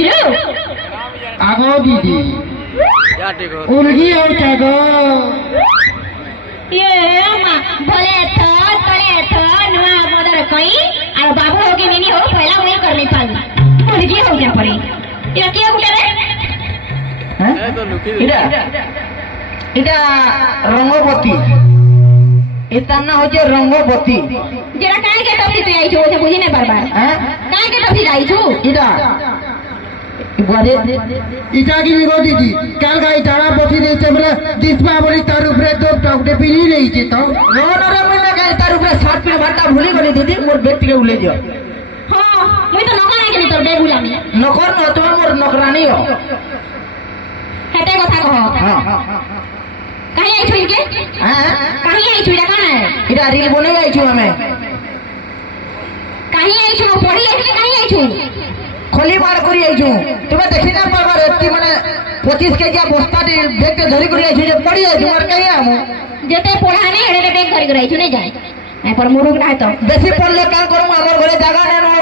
বুঝলো আগো দিদি উলগি হচ্ছে গো ये मा बोले तो नुआ मदर कोई और बाबू हो के मिनी हो पहला उन्हें करने पाली उलगी हो गया पड़ी ये क्या गुटे रे হ্যাঁ এটা এটা রঙ্গবতী এটার নাম হচ্ছে রঙ্গবতী जरा काहे के तब तू आई छो से बुझी नहीं बार-बार হ্যাঁ काहे के तब आई छो এটা বাজে এটা কি গো দিদি কাল গাই তারা বসি দিয়েছে বলে দিশবা বলি তার উপরে তো টকটে পিনি রইছে তো নরে মনে গাই তার উপরে সাত পিন ভাটা ভুলি গলি দিদি মোর বেগ থেকে উলে যাও हां मुई तो नकर आई तोर बे बुलामी নকর ন তুমি মোর নকরানি हो हेते কথা कह हां काहे आई छो इनके हां काहे आई छो देखा है এটা রিল বনে গাইছো আমি काहे आई छो पढ़ी आई छो काहे आई छो খলি মার করি আইছু তুমি দেখি না পারবার এতি মানে 25 কেজি বস্তা ব্যাগকে ধরি করি আইছু যে পড়ি আইছু মার কাই আমু যেতে পড়া নেই হেড়ে বেগ ধরি করে আইছু নাই যায় নাই পর মুরুক নাই তো বেশি পড়লে কাম করমু আমার ঘরে জায়গা নেই না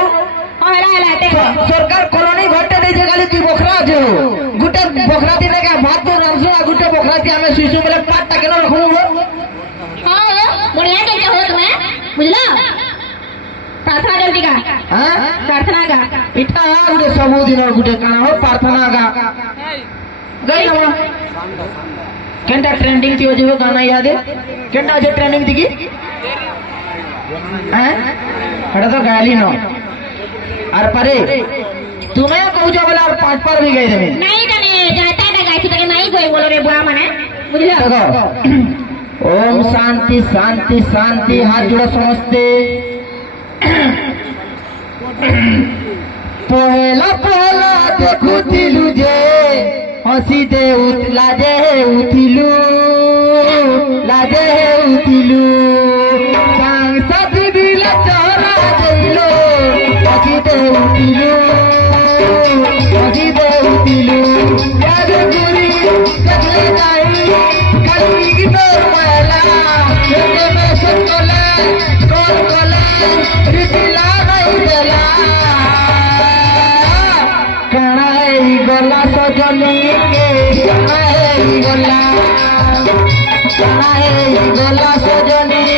हां हेला हेला ते সরকার কলোনি ঘরটা দেইছে খালি তুই বখরা আছে গুটে বখরা দিনে কা ভাত তো রামসু আর গুটে বখরা দি আমি শুইছু বলে পাটটা কেন রাখু हां बढ़िया के हो तुम्हें बुझला प्रार्थना जल्दी का हां प्रार्थना का इठा गुटे सबुदिन गुटे काना हो प्रार्थना गा गई ना केंटा ट्रेंडिंग थी हो गाना याद है केंटा जो ट्रेंडिंग थी की हैं हटा तो गाली न और परे तुम्हें कहू जो बोला 5 बार भी गई रे नहीं जाने जाता है गाइस तो नहीं कोई बोलो रे बुआ माने बुझला देखो ओम शांति शांति शांति हाथ जोड़ो समझते पहला पहला देखुथिलु जे हसी दे लाजे उठिलु लाजे उठिलु सांसद बिला चला देलो हसी दे उठिलु हसी दे उठिलु याद गुरी कदले जाई खाली की तोर माला के में सतोले कोल कोले रितिला नहीं देला कणाई गला सजनी के कणाई गला सजनी